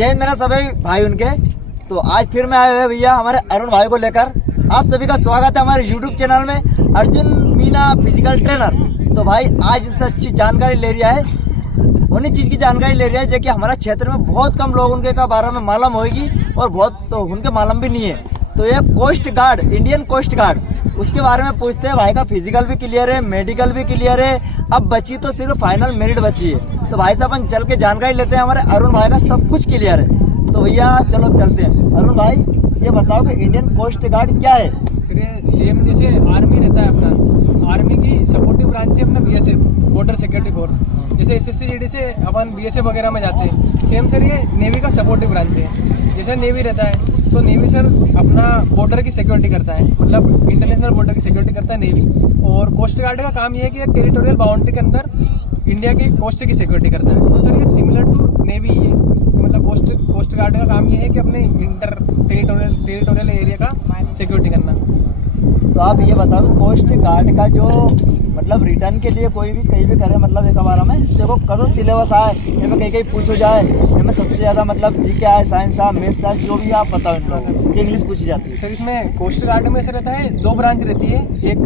जय हिंद मेरा सभी भाई उनके। तो आज फिर मैं आए हुए भैया हमारे अरुण भाई को लेकर। आप सभी का स्वागत है हमारे यूट्यूब चैनल में, अर्जुन मीना फिजिकल ट्रेनर। तो भाई आज इससे अच्छी जानकारी ले रहा है, उन्हीं चीज़ की जानकारी ले रहा है जो कि हमारा क्षेत्र में बहुत कम लोग उनके का बारे में मालूम होगी और बहुत तो उनके मालूम भी नहीं है। तो ये coast guard, Indian coast guard, उसके बारे में पूछते हैं। भाई का फिजिकल भी क्लियर है, मेडिकल भी क्लियर है, अब बची तो सिर्फ फाइनल मेरिट बची है। तो भाई साहब अपन चल के जानकारी लेते हैं। हमारे अरुण भाई का सब कुछ क्लियर है। तो भैया चलो चलते हैं। अरुण भाई ये बताओ कि इंडियन कोस्ट गार्ड क्या है? सर ये सेम जैसे आर्मी रहता है अपना, आर्मी की सपोर्टिव ब्रांच है अपना बीएसएफ, बॉर्डर सिक्योरिटी फोर्स। जैसे एसएससी जीडी से अपन बीएसएफ वगैरह में जाते हैं, सेम सर ये नेवी का सपोर्टिव ब्रांच है। जैसे नेवी रहता है तो नेवी सर अपना बॉर्डर की सिक्योरिटी करता है, मतलब इंटरनेशनल बॉर्डर की सिक्योरिटी करता है नेवी। और कोस्ट गार्ड का काम ये है कि टेरिटोरियल बाउंड्री के अंदर इंडिया की कोस्ट की सिक्योरिटी करता है। तो सर ये सिमिलर टू नेवी ही है, मतलब कोस्ट गार्ड का काम ये है कि अपने इंटर टेरिटोरियल एरिया का सिक्योरिटी करना। तो आप ये बताओ कि कोस्ट गार्ड का जो मतलब रिटर्न के लिए कोई भी कहीं भी करे, मतलब एक बार में देखो कसो सिलेबस आए, इनमें कहीं कहीं पूछो जाए, इनमें सबसे ज़्यादा मतलब जी क्या है, साइंस है, मैथ्स है, जो भी आप बताओ इनको कि इंग्लिश पूछी जाती है। सर इसमें कोस्ट गार्ड में से रहता है दो ब्रांच रहती है, एक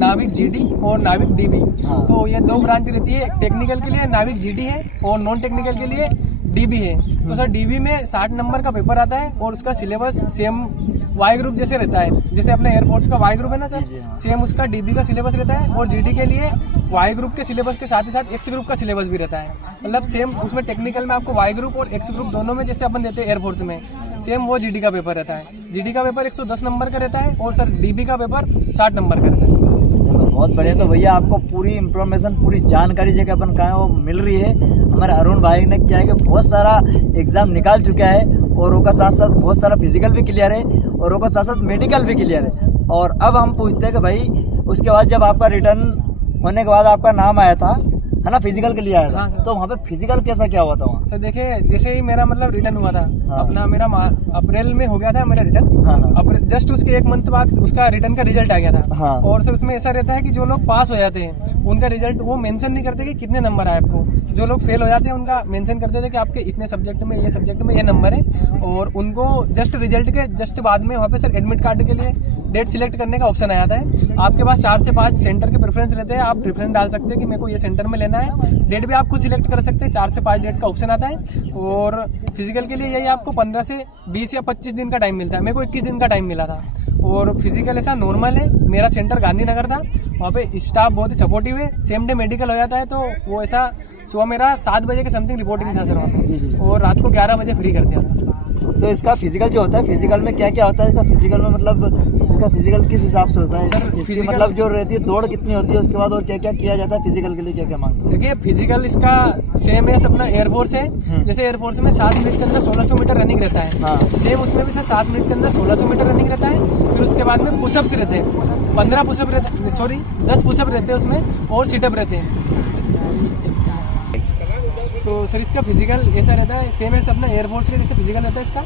नाविक जीडी और नाविक डीबी। हाँ। तो ये दो ब्रांच रहती है, टेक्निकल के लिए नाविक जीडी है और नॉन टेक्निकल के लिए डीबी है। तो सर डीबी में 60 नंबर का पेपर आता है और उसका सिलेबस सेम वाई ग्रुप जैसे रहता है, जैसे अपने एयरफोर्स का वाई ग्रुप है ना सर, सेम उसका डीबी का सिलेबस रहता है। और जीडी के लिए वाई ग्रुप के सिलेबस के साथ ही साथ एक्स ग्रुप का सिलेबस भी रहता है, मतलब सेम उसमें टेक्निकल में आपको वाई ग्रुप और एक्स ग्रुप दोनों में जैसे अपन देते हैं एयरफोर्स में, सेम वो जीडी का पेपर रहता है। जीडी का पेपर 110 नंबर का रहता है और सर डीबी का पेपर 60 नंबर का रहता है। चलो बहुत बढ़िया। तो भैया आपको पूरी इंफॉर्मेशन, पूरी जानकारी जो कि अपन कहा है वो मिल रही है। हमारे अरुण भाई ने क्या है कि बहुत सारा एग्जाम निकाल चुका है और उसका साथ साथ बहुत सारा फिजिकल भी क्लियर है और उसका साथ साथ मेडिकल भी क्लियर है। और अब हम पूछते हैं कि भाई उसके बाद जब आपका रिटर्न होने के बाद आपका नाम आया था है ना, फिजिकल के लिए आया था। हाँ, तो वहाँ पे फिजिकल कैसा क्या हुआ था वहाँ? सर देखिए जैसे ही मेरा मतलब रिटर्न हुआ था, हाँ। अपना मेरा अप्रैल में हो गया था मेरा रिटर्न। हाँ। अब जस्ट उसके 1 मंथ बाद उसका रिटर्न का रिजल्ट आ गया था। हाँ। और सर उसमें ऐसा रहता है कि जो लोग पास हो जाते हैं उनका रिजल्ट वो मेंशन नहीं करते कि कितने नंबर आए आपको। जो लोग फेल हो जाते हैं उनका मेंशन करते थे कि आपके इतने सब्जेक्ट में ये नंबर है। और उनको जस्ट रिजल्ट के जस्ट बाद में वहाँ पे सर एडमिट कार्ड के लिए डेट सिलेक्ट करने का ऑप्शन आया था। आपके पास 4 से 5 सेंटर के प्रेफरेंस रहते हैं, आप प्रेफरेंस डाल सकते हैं कि मेरे को ये सेंटर में लेना है। डेट भी आप खुद सिलेक्ट कर सकते हैं, 4 से 5 डेट का ऑप्शन आता है। और फिजिकल के लिए यही आपको 15 से 20 या 25 दिन का टाइम मिलता है, मेरे को 21 दिन का टाइम मिला था। और फिजिकल ऐसा नॉर्मल है, मेरा सेंटर गांधीनगर था, वहाँ पे स्टाफ बहुत ही सपोर्टिव है। सेम डे मेडिकल हो जाता है, तो वो ऐसा सुबह मेरा 7 बजे के समथिंग रिपोर्टिंग था सर वहाँ पे, और रात को 11 बजे फ्री कर दिया था। तो इसका फिजिकल जो होता है, फिजिकल में क्या क्या होता है? इसका फिजिकल में मतलब इसका फिजिकल किस हिसाब से होता है सर? इसकी फिजिकल मतलब जो रहती है दौड़ कितनी होती है, उसके बाद और क्या क्या किया जाता है फिजिकल के लिए, क्या क्या मांगते हैं? देखिए फिजिकल इसका सेम है, अपना एयरफोर्स है। जैसे एयरफोर्स में 7 मिनट के अंदर 1600 मीटर रनिंग रहता है। हाँ। सेम उसमें भी सर 7 मिनट के अंदर 1600 मीटर रनिंग रहता है। फिर उसके बाद में पुशअप्स रहते हैं, 15 पुशअप रहते, सॉरी 10 पुशअप रहते हैं उसमें, और सीटअप रहते हैं। तो सर इसका फिजिकल ऐसा रहता है, सेम है अपना एयरफोर्स का जैसे फिजिकल रहता है। इसका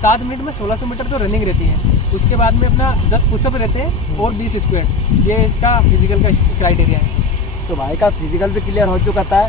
7 मिनट में 1600 मीटर तो रनिंग रहती है, उसके बाद में अपना 10 पुशअप रहते हैं और 20 स्क्वाट। ये इसका फिजिकल का क्राइटेरिया है। तो भाई का फिजिकल भी क्लियर हो चुका था।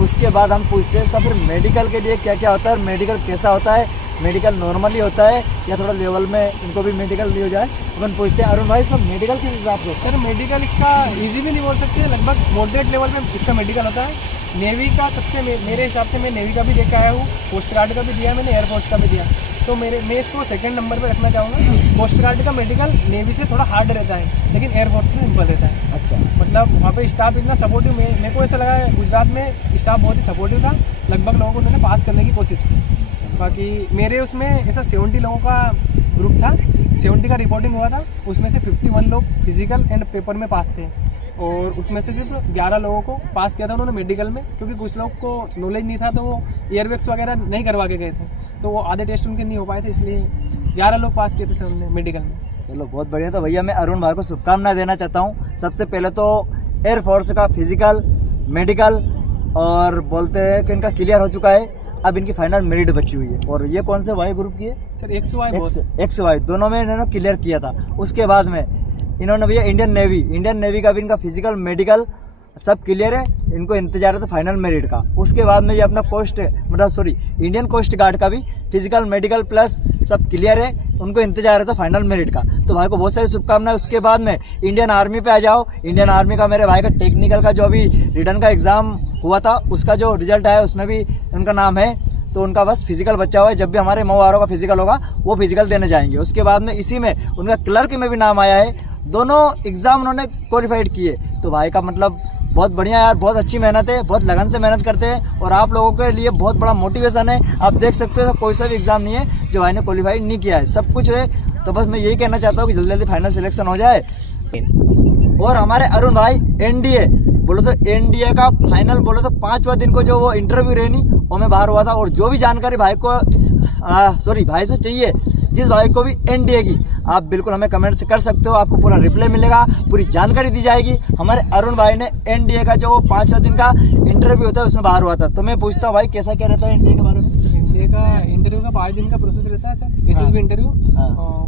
उसके बाद हम पूछते हैं इसका फिर मेडिकल के लिए क्या क्या होता है, मेडिकल कैसा होता है, मेडिकल नॉर्मली होता है या थोड़ा लेवल में इनको भी मेडिकल ली हो जाए। अपन पूछते हैं अरुण भाई इसका मेडिकल किस हिसाब से होता है? सर मेडिकल इसका इजी भी नहीं बोल सकते, लगभग मॉडरेट लेवल में इसका मेडिकल होता है। नेवी का सबसे मेरे हिसाब से मैं नेवी का भी देख के आया हूँ, कोस्ट गार्ड का भी दिया मैंने, एयरफोर्स का भी दिया। तो मैं इसको सेकंड नंबर पे रखना चाहूँगा। कोस्ट गार्ड का मेडिकल नेवी से थोड़ा हार्ड रहता है, लेकिन एयरफोर्स से सिंपल रहता है। अच्छा, मतलब वहाँ पे स्टाफ इतना सपोर्टिव, मेरे को ऐसा लगा गुजरात में स्टाफ बहुत ही सपोर्टिव था, लगभग लोगों को उन्होंने पास करने की कोशिश की। बाकी मेरे उसमें ऐसा 70 लोगों का ग्रुप था, 70 का रिपोर्टिंग हुआ था, उसमें से 51 लोग फिजिकल एंड पेपर में पास थे। और उसमें से सिर्फ 11 लोगों को पास किया था उन्होंने मेडिकल में, क्योंकि कुछ लोग को नॉलेज नहीं था तो वो एयरबैग्स वगैरह नहीं करवा के गए थे, तो वो आधे टेस्ट उनके नहीं हो पाए थे, इसलिए 11 लोग पास किए थे सर उन्होंने मेडिकल में। चलो बहुत बढ़िया। तो भैया मैं अरुण भाई को शुभकामनाएं देना चाहता हूँ। सबसे पहले तो एयरफोर्स का फिजिकल, मेडिकल और बोलते हैं कि इनका क्लियर हो चुका है। अब इनकी फाइनल मेरिट बची हुई है। और ये कौन से वाई ग्रुप की है? सर एक्स वाई दोनों में इन्होंने क्लियर किया था। उसके बाद में इन्होंने भैया इंडियन नेवी का भी इनका फिजिकल, मेडिकल सब क्लियर है, इनको इंतजार है तो फाइनल मेरिट का। उसके बाद में ये अपना इंडियन कोस्ट गार्ड का भी फिजिकल मेडिकल प्लस सब क्लियर है, उनको इंतजार है तो फाइनल मेरिट का। तो भाई को बहुत सारी शुभकामनाएं। उसके बाद में इंडियन आर्मी पे आ जाओ। इंडियन आर्मी का मेरे भाई का टेक्निकल का जो अभी रिटर्न का एग्ज़ाम हुआ था उसका जो रिजल्ट आया उसमें भी उनका नाम है, तो उनका बस फिजिकल बचा हुआ है। जब भी हमारे मऊ आर ओ का फिजिकल होगा वो फिजिकल देने जाएंगे। उसके बाद में इसी में उनका क्लर्क में भी नाम आया है, दोनों एग्ज़ाम उन्होंने क्वालिफाइड किए। तो भाई का मतलब बहुत बढ़िया यार, बहुत अच्छी मेहनत है, बहुत लगन से मेहनत करते हैं और आप लोगों के लिए बहुत बड़ा मोटिवेशन है। आप देख सकते हो कोई सा भी एग्ज़ाम नहीं है जो भाई ने क्वालिफाइड नहीं किया है, सब कुछ है। तो बस मैं यही कहना चाहता हूँ कि जल्दी जल्दी फाइनल सिलेक्शन हो जाए। और हमारे अरुण भाई एनडीए बोलो तो एनडीए का फाइनल बोलो तो 5वां दिन को जो वो इंटरव्यू रहनी वो में बाहर हुआ था। और जो भी जानकारी भाई को भाई से चाहिए, जिस भाई को भी एनडीए की, आप बिल्कुल हमें कमेंट से कर सकते हो, आपको पूरा रिप्लाई मिलेगा, पूरी जानकारी दी जाएगी। हमारे अरुण भाई ने एनडीए का जो 5वां दिन का इंटरव्यू होता है उसमें बाहर हुआ था। तो मैं पूछता हूँ भाई कैसा क्या रहता है एनडीए के बारे में? इंडिया का इंटरव्यू का 5 दिन का प्रोसेस रहता है sir. SSB interview,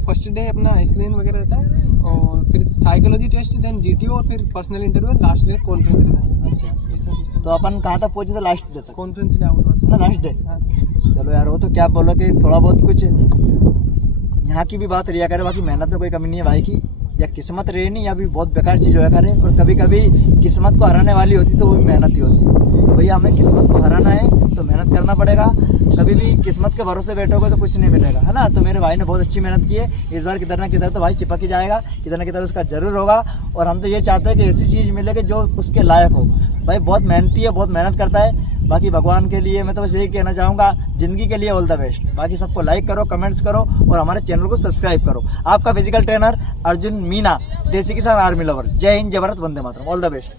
first day अपना स्क्रीन वगैरह रहता है और फिर साइकोलॉजी टेस्ट, देन जीटीओ और फिर personal interview, last day conference रहता है। अच्छा, ऐसा सिस्टम। तो अपन कहाँ तक पहुँचे थे? लास्ट डे तक, कॉन्फ्रेंस डे आउट हुआ लास्ट डे। था। चलो यार, वो तो क्या बोलो कि थोड़ा बहुत कुछ यहाँ की भी बात रिया करे, बाकी मेहनत में कोई कमी नहीं है भाई की। या किस्मत रही नहीं, या भी बहुत बेकार चीज़ होया करे। और कभी कभी किस्मत को हराने वाली होती तो वो भी मेहनत ही होती है। तो भैया हमें किस्मत को हराना है तो मेहनत करना पड़ेगा। कभी भी किस्मत के भरोसे बैठोगे तो कुछ नहीं मिलेगा, है ना। तो मेरे भाई ने बहुत अच्छी मेहनत की है। इस बार किधर ना किधर तो भाई चिपक ही जाएगा, किधर ना किधर उसका जरूर होगा। और हम तो ये चाहते हैं कि ऐसी चीज़ मिले कि जो उसके लायक हो। भाई बहुत मेहनती है, बहुत मेहनत करता है। बाकी भगवान के लिए मैं तो बस यही कहना चाहूँगा, ज़िंदगी के लिए ऑल द बेस्ट। बाकी सबको लाइक करो, कमेंट्स करो और हमारे चैनल को सब्सक्राइब करो। आपका फिजिकल ट्रेनर अर्जुन मीना, देसी किसान आर्मी लवर। जय हिंद, जय Bharat, Vande Mataram, all the best.